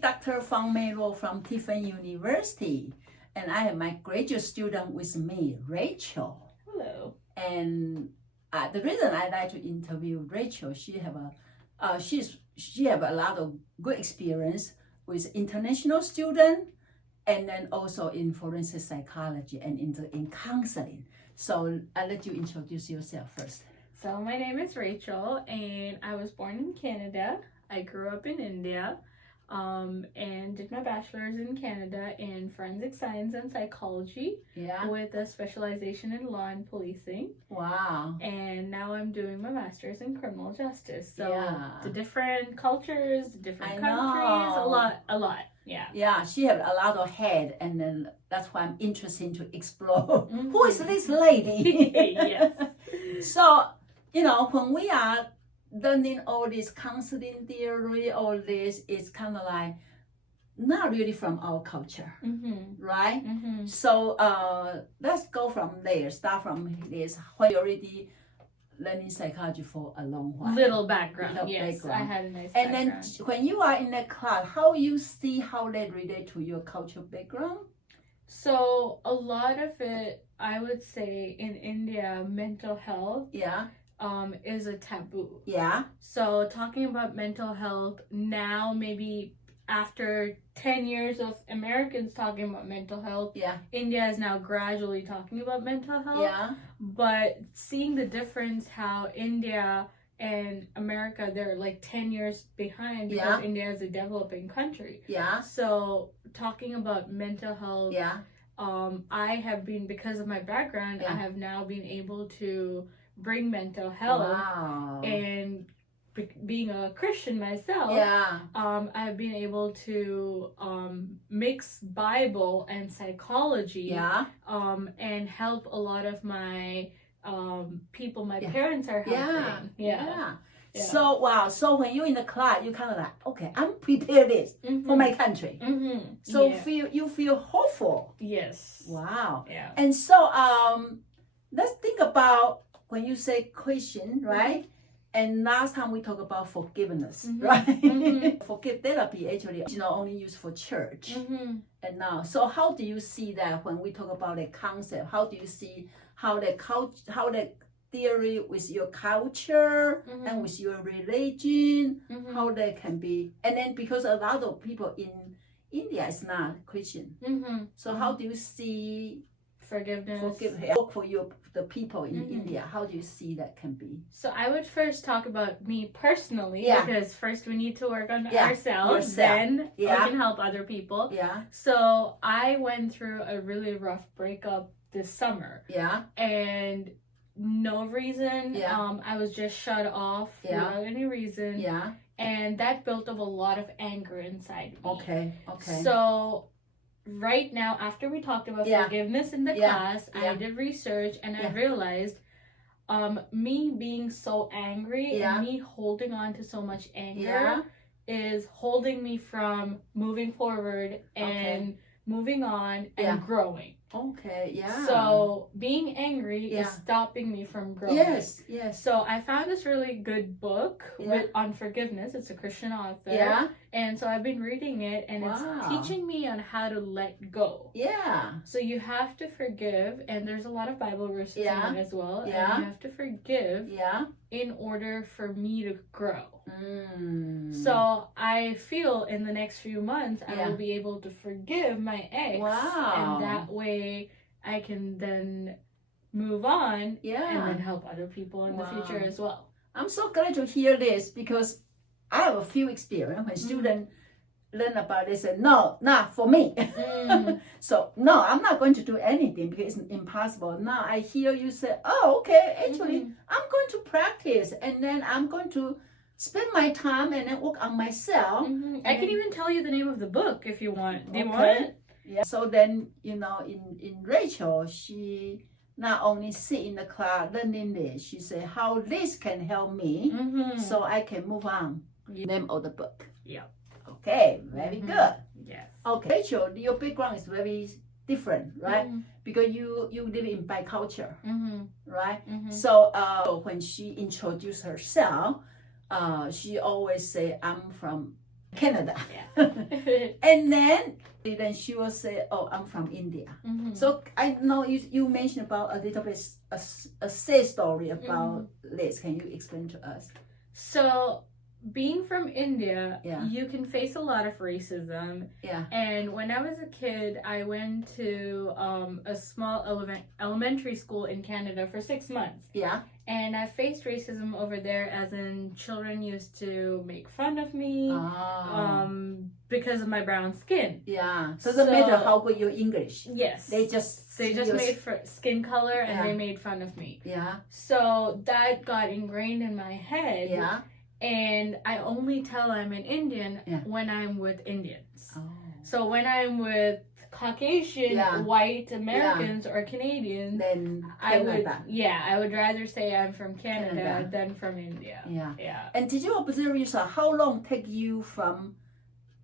Dr. Fang-Mei Law from Tiffin University, and I have my graduate student with me, Rachel. Hello. And the reason I like to interview Rachel, she have a lot of good experience with international students, and then also in forensic psychology and in counseling. So I'll let you introduce yourself first. So my name is Rachel, and I was born in Canada. I grew up in India, and did my bachelor's in Canada in forensic science and psychology, with a specialization in law and policing. Wow. And now I'm doing my master's in criminal justice. So the different cultures, the different countries, a lot. Yeah, she have a lot of head, and then that's why I'm interested to explore. Who is this lady? Yes. So, when we are learning all this counseling theory, all this is kind of like not really from our culture, right? So let's go from there. Start from this. When you're already learning psychology for a long while. Little background. Yes, I had a nice and background. Then when you are in the class, how you see how they relate to your cultural background? So a lot of it, I would say, in India, mental health is a taboo. So talking about mental health now, maybe after 10 years of Americans talking about mental health, India is now gradually talking about mental health. But seeing the difference how India and America, they're like 10 years behind because India is a developing country. So talking about mental health, I have been, because of my background, I have now been able to bring mental health. And being a Christian myself, I've been able to mix Bible and psychology, and help a lot of my people my parents are helping. So so when you're in the class, you kind of like, okay, I'm prepared this for my country. So you feel hopeful. Yes. Wow. And so let's think about when you say Christian, right? And last time we talked about forgiveness, right? Forgive therapy actually is not only used for church. And now, so how do you see that when we talk about the concept? How do you see how the theory with your culture and with your religion, how they can be? And then because a lot of people in India is not Christian, so how do you see forgiveness for the people in India? How do you see that can be? So I would first talk about me personally, because first we need to work on ourselves, then we can help other people. So I went through a really rough breakup this summer, and no reason, I was just shut off without any reason, and that built up a lot of anger inside me. Okay. So right now, after we talked about forgiveness in the class, I did research and I realized me being so angry and me holding on to so much anger is holding me from moving forward and moving on and growing. So being angry is stopping me from growing. So I found this really good book on forgiveness. It's a Christian author. And so I've been reading it, and it's teaching me on how to let go. So you have to forgive, and there's a lot of Bible verses in it as well. And you have to forgive in order for me to grow. So I feel in the next few months I will be able to forgive my ex, and that way I can then move on and then help other people in the future as well. I'm so glad to hear this, because I have a few experience when students learn about this and no, not for me. So no, I'm not going to do anything because it's impossible. Now I hear you say, oh, okay, actually I'm going to practice, and then I'm going to spend my time and then work on myself. I can even tell you the name of the book if you want. Do you want it? So then, in Rachel, she not only sit in the class learning this, she said how this can help me so I can move on. Name of the book. Okay, very good. Okay, Rachel, your background is very different, right? Because you live in biculture, right? So when she introduced herself, she always say, I'm from Canada. Yeah. And then she will say, oh, I'm from India. So I know you mentioned about a little bit a sad story about this. Can you explain to us? So being from India, you can face a lot of racism. Yeah. And when I was a kid, I went to a small elementary school in Canada for 6 months. Yeah. And I faced racism over there, as in children used to make fun of me because of my brown skin. Yeah. So no matter how good your English. Yes. They just made for skin color and they made fun of me. Yeah. So that got ingrained in my head. Yeah. And I only tell I'm an Indian when I'm with Indians. Oh. So when I'm with Caucasian, white Americans or Canadians, then I would rather say I'm from Canada than from India. Yeah. Yeah. And did you observe yourself, how long take you from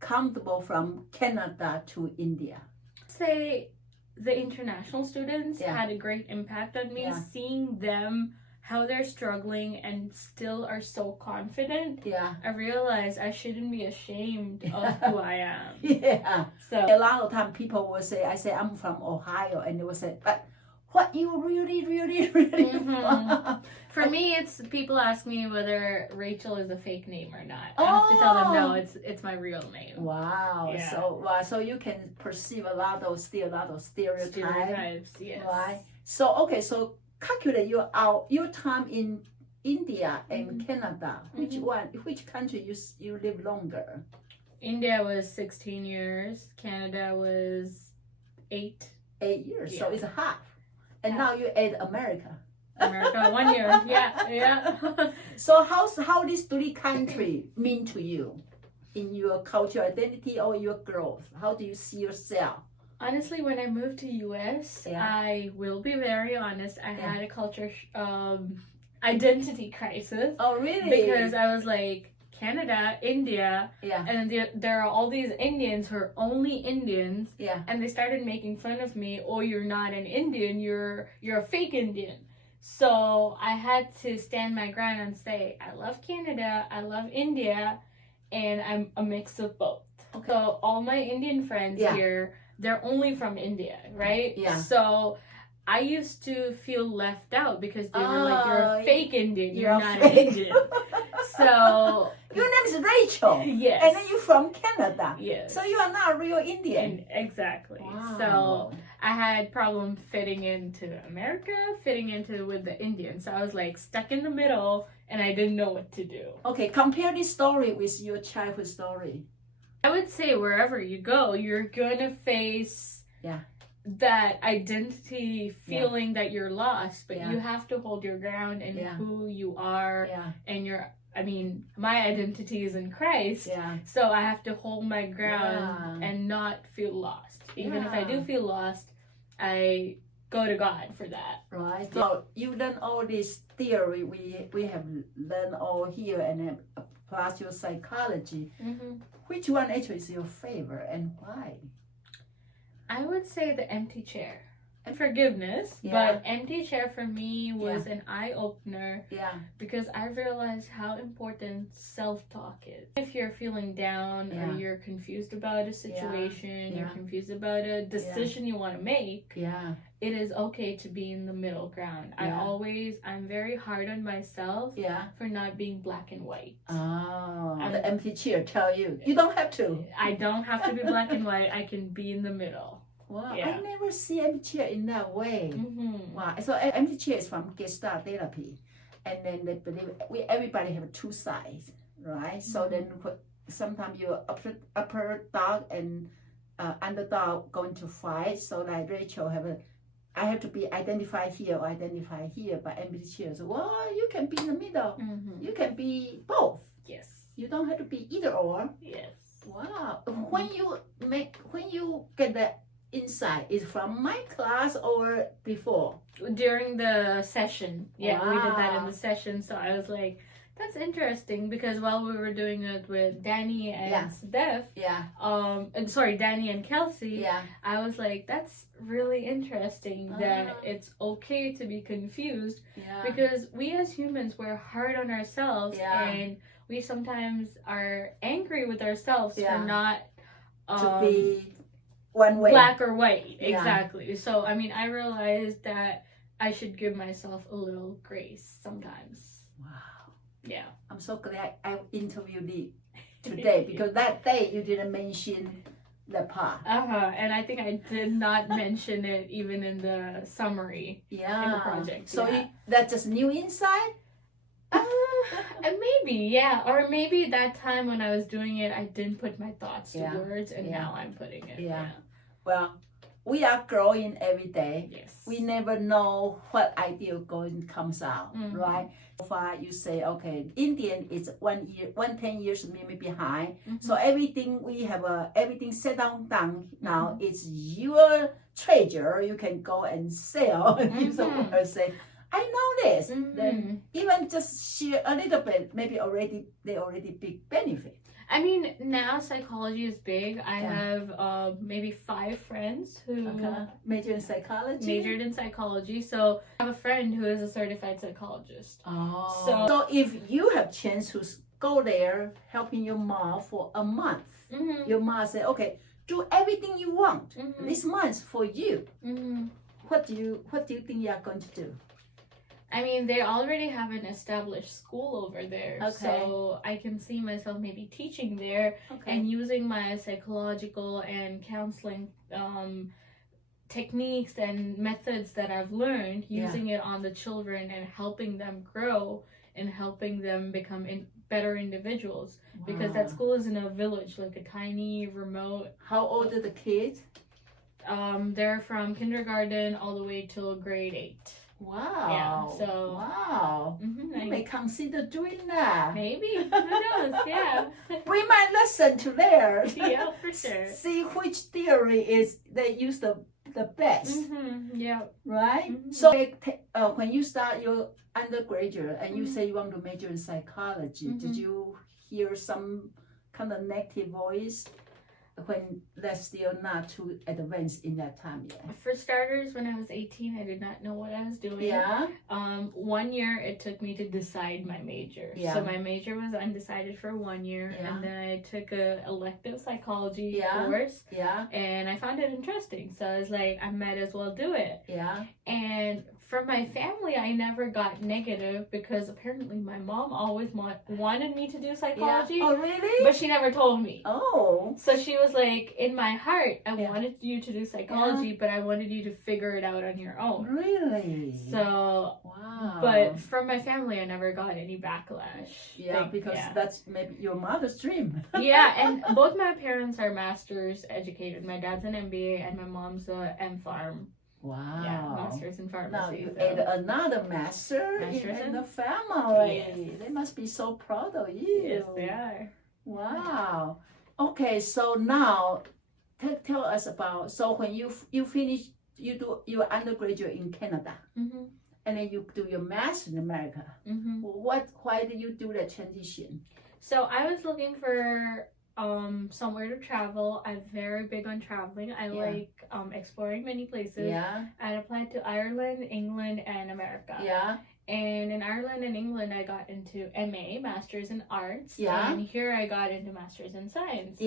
Canada to India? Say the international students had a great impact on me, seeing them how they're struggling and still are so confident. Yeah. I realized I shouldn't be ashamed of who I am. Yeah. So a lot of time people will say, I say I'm from Ohio, and they will say, but what you really For me, it's people ask me whether Rachel is a fake name or not. I have to tell them no, it's my real name. Wow. Yeah. So you can perceive a lot of stereotypes. Yes. Right. So calculate your time in India and Canada. Which country you live longer? India was 16 years. Canada was 8. 8 years. So it's half. And now you add America. America 1 year. Yeah. So how these 3 countries mean to you in your cultural identity or your growth? How do you see yourself? Honestly, when I moved to US, I will be very honest, I had a culture identity crisis. Oh, really? Because I was like, Canada, India, and then there are all these Indians who are only Indians, and they started making fun of me. Oh, you're not an Indian, you're a fake Indian. So I had to stand my ground and say, I love Canada, I love India, and I'm a mix of both. Okay. So all my Indian friends here, they're only from India, right? Yeah. So I used to feel left out because they were like, you're a fake Indian, you're not fake. an Indian. So your name is Rachel. Yes. And then you're from Canada. Yes. So you are not a real Indian. Exactly. Wow. So I had problem fitting into America, fitting into with the Indians. So I was like stuck in the middle and I didn't know what to do. Okay, compare this story with your childhood story. I would say wherever you go, you're gonna face that identity feeling that you're lost, but you have to hold your ground in who you are and my identity is in Christ, so I have to hold my ground and not feel lost. Even if I do feel lost, I go to God for that. Right. So you learn all this theory we have learned all here, and then plus your psychology. Which one actually is your favorite and why? I would say the empty chair. And forgiveness, but empty chair for me was an eye-opener because I realized how important self-talk is. If you're feeling down or you're confused about a situation, you're confused about a decision you want to make, it is okay to be in the middle ground. I'm very hard on myself for not being black and white. Oh, the empty chair tell you don't have to. I don't have to be black and white. I can be in the middle. Wow, I never see empty chair in that way. Wow, so empty chair is from Gestalt therapy, and then they believe everybody have 2 sides, right? So then sometimes your upper dog and underdog going to fight. So like Rachel I have to be identified here or identified here, but empty chairs. Well, you can be in the middle. You can be both. Yes. You don't have to be either or. Yes. Wow. When you get the insight, is from my class or before? During the session. Yeah, we did that in the session. So I was like, That's interesting because while we were doing it with Danny and Steph, Danny and Kelsey, I was like, that's really interesting that it's okay to be confused because we as humans, we're hard on ourselves and we sometimes are angry with ourselves for not to be one way, black or white. Exactly. So I mean, I realized that I should give myself a little grace sometimes. Yeah, I'm so glad I interviewed you today because that day you didn't mention the part. And I think I did not mention it even in the summary. In the project. So that's just new insight. Maybe, or maybe that time when I was doing it, I didn't put my thoughts to words, and now I'm putting it. Well, we are growing every day. Yes. We never know what idea comes out, right? So far, you say, okay, Indian is 10 years maybe behind. So everything we have, everything set down now. It's your treasure. You can go and sell. Use the word, say, I know this. Then even just share a little bit, maybe they already big benefit. I mean, now psychology is big. I have maybe 5 friends who majored in psychology. Majored in psychology. So I have a friend who is a certified psychologist. So if you have chance to go there helping your mom for a month, your mom say, okay, do everything you want this month for you. What do you think you are going to do? I mean, they already have an established school over there, so I can see myself maybe teaching there and using my psychological and counseling techniques and methods that I've learned, using it on the children and helping them grow and helping them become better individuals. Because that school is in a village, like a tiny, remote. How old are the kids? They're from kindergarten all the way till grade 8. Wow. Yeah, so you may consider doing that. Maybe. Who knows? Yeah. We might listen to theirs. Yeah, for sure. See which theory is they use the best. Right? So when you start your undergraduate and you say you want to major in psychology, did you hear some kind of negative voice? When that's still not too advanced in that time yet. For starters, when I was 18, I did not know what I was doing. 1 year it took me to decide my major. So my major was undecided for 1 year, and then I took a elective psychology course. And I found it interesting. So I was like, I might as well do it. And from my family, I never got negative because apparently my mom always wanted me to do psychology. Oh, really? But she never told me. Oh. So she was like, in my heart, I wanted you to do psychology, but I wanted you to figure it out on your own. Really? So, but from my family, I never got any backlash. Because that's maybe your mother's dream. And both my parents are master's educated. My dad's an MBA and my mom's a M.Pharm. Wow. Yeah, master's in pharmacy. Now you add another master in the family. They must be so proud of you. Yes, they are. Wow. Okay, so now tell us about, so when you finish, you do your undergraduate in Canada, and then you do your master in America. Why did you do that transition? So I was looking for somewhere to travel. I'm very big on traveling. I like exploring many places. I applied to Ireland, England, and America. And in Ireland and England, I got into MA, Masters in Arts. And here I got into Masters in Science.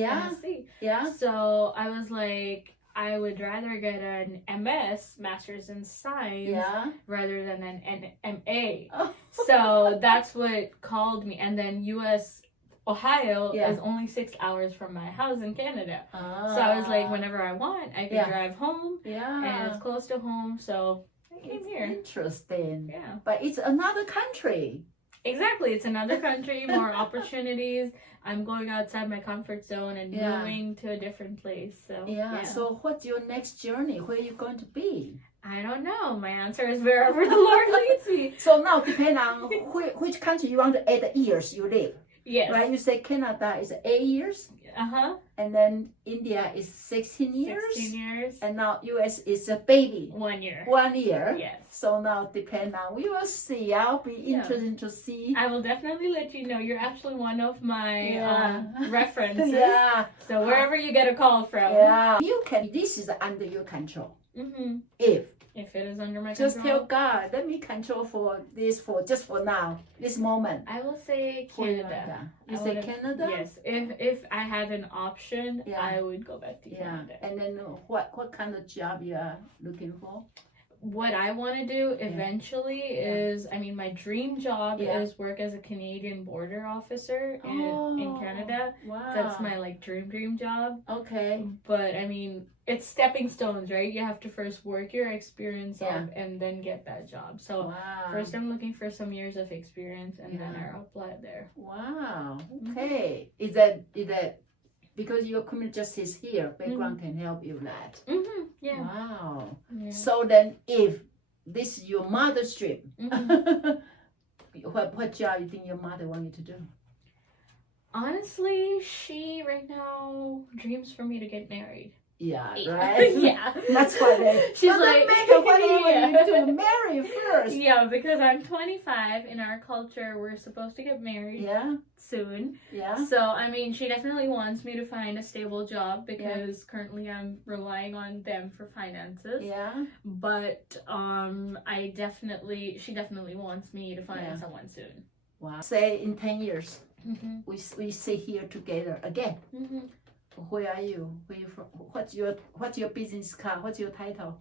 So I was like, I would rather get an MS, Masters in Science, rather than an MA. So that's what called me. And then Ohio is only 6 hours from my house in Canada. So I was like, whenever I want, I can drive home. And it's close to home, so I came here. Interesting. But it's another country. Exactly. It's another country, more opportunities. I'm going outside my comfort zone and moving to a different place. So So what's your next journey? Where are you going to be? I don't know. My answer is wherever the Lord leads me. So now, depending on which country you want to add the years you live. Yes. Right? You say Canada is 8 years. And then India is 16 years. 16 years. And now US is a baby. 1 year. 1 year. Yes. So now depend on, we will see. I'll be interested to see. I will definitely let you know. You're actually one of my references. Yeah. So wherever you get a call from. Yeah. You can, this is under your control. If it is under my just control. tell God, let me control for this, just for now, this moment. I will say Canada. You say Canada? Yes. If I had an option, I would go back to Canada. And then what kind of job you are looking for? What I want to do eventually is, I mean, my dream job is work as a Canadian border officer in Canada. Wow. That's my like dream job. Okay. But I mean, it's stepping stones, right? You have to first work your experience up and then get that job. So first I'm looking for some years of experience and then I'll apply there. Wow. Okay. Is that because your criminal justice here, background can help you that. Yeah. Wow. Yeah. So then if this is your mother's dream, what job you think your mother want you to do? Honestly, she right now dreams for me to get married. Yeah, right? Yeah. That's why she's like, what do you want to marry first? Yeah, because I'm 25. In our culture, we're supposed to get married soon. Yeah. So, I mean, she definitely wants me to find a stable job because currently I'm relying on them for finances. Yeah. But she definitely wants me to find someone soon. Wow. Say in 10 years, we sit here together again. Where are you? Where you from? What's your business card? What's your title?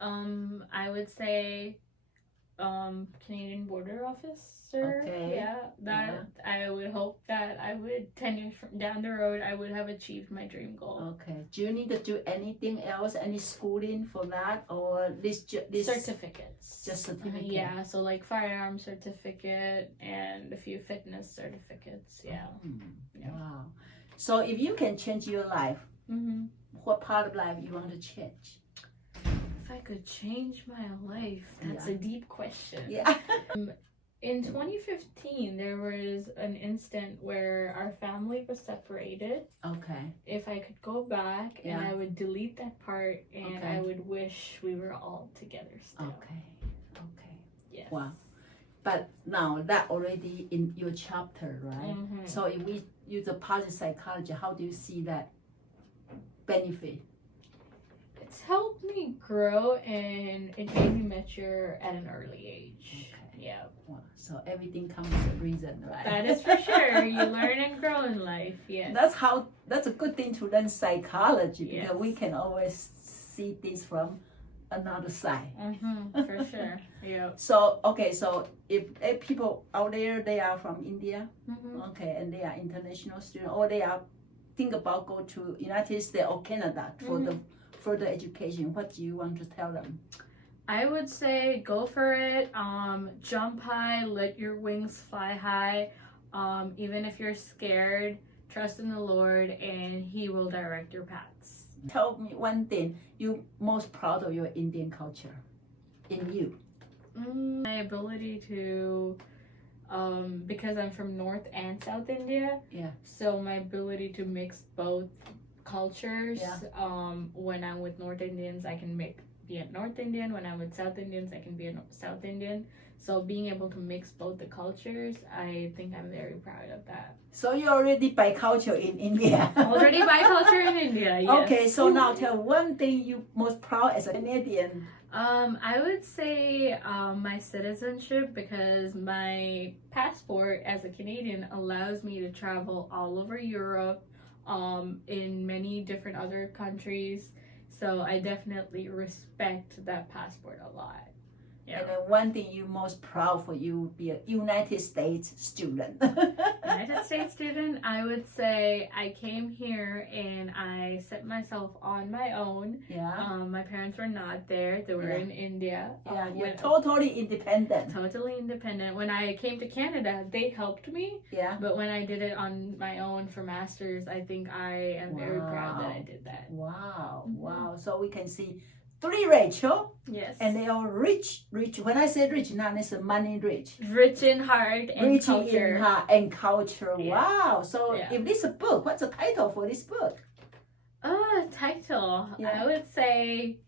I would say Canadian border officer. Okay. Yeah. I would hope that I would 10 years down the road I would have achieved my dream goal. Okay. Do you need to do anything else? Any schooling for that, or this certificates? Just certificate. Yeah. So like firearm certificate and a few fitness certificates. Yeah. Wow. So if you can change your life, what part of life you want to change? If I could change my life, that's a deep question. Yeah. In 2015, there was an instant where our family was separated. Okay. If I could go back and I would delete that part and I would wish we were all together still. Okay. Yes. Wow. But now that already in your chapter, right? So if we use a positive psychology, how do you see that benefit? It's helped me grow and it made me mature at an early age. Okay. Yeah. Wow. So everything comes with a reason, right? That is for sure. You learn and grow in life. Yes. That's a good thing to learn psychology because we can always see this from another side. For sure. Yeah. So if people out there, they are from India, and they are international students, or they are think about go to United States or Canada for the further education, what do you want to tell them? I would say go for it. Jump high, let your wings fly high. Even if you're scared, trust in the Lord and He will direct your paths. Tell me one thing you're most proud of your Indian culture in you. My ability to, because I'm from North and South India, so my ability to mix both cultures. When I'm with North Indians, I can be a North Indian. When I'm with South Indians, I can be a South Indian. So being able to mix both the cultures, I think I'm very proud of that. So you're already bicultural in India. Already bicultural in India, yes. Okay, so now tell one thing you're most proud as a Canadian. I would say my citizenship, because my passport as a Canadian allows me to travel all over Europe, in many different other countries. So I definitely respect that passport a lot. Yeah. And then one thing you're most proud for, you be a United States student. United States student, I would say I came here and I set myself on my own. My parents were not there. They were in India. You're totally independent. Totally independent. When I came to Canada, they helped me. But when I did it on my own for masters, I think I am very proud that I did that. Wow. Wow. So we can see 3 Rachel. Yes. And they are rich. When I say rich, not necessarily money rich. Rich in heart and rich culture. in heart and culture. Yes. Wow. So if this is a book, what's the title for this book? Title. I would say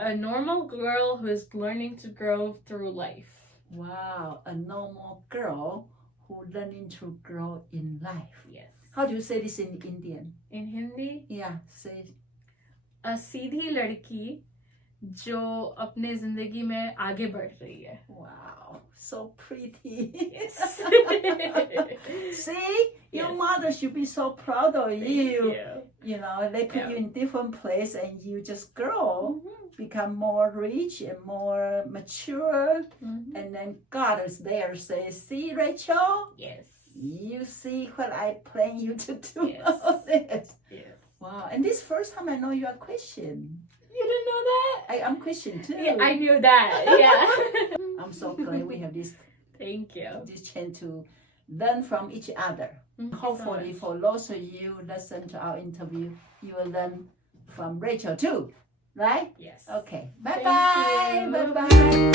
A Normal Girl Who is Learning to Grow Through Life. Wow. A normal girl who learning to grow in life. Yes. How do you say this in Indian? In Hindi? Yeah, say. A सीधी लड़की जो अपने जिंदगी में आगे बढ़ रही है. Wow, so pretty. Yes. See, your mother should be so proud of you. You know, they put you in different place and you just grow, become more rich and more mature. And then God is there, say, see, Rachel? Yes. You see what I plan you to do. Yes. This. Yes. Wow, and this first time I know you are Christian. You didn't know that? I'm Christian too. Yeah, I knew that. Yeah. I'm so glad we have this. Thank you. This chance to learn from each other. Hopefully, for those of you listen to our interview, you will learn from Rachel too, right? Yes. Okay. Bye bye. Bye bye.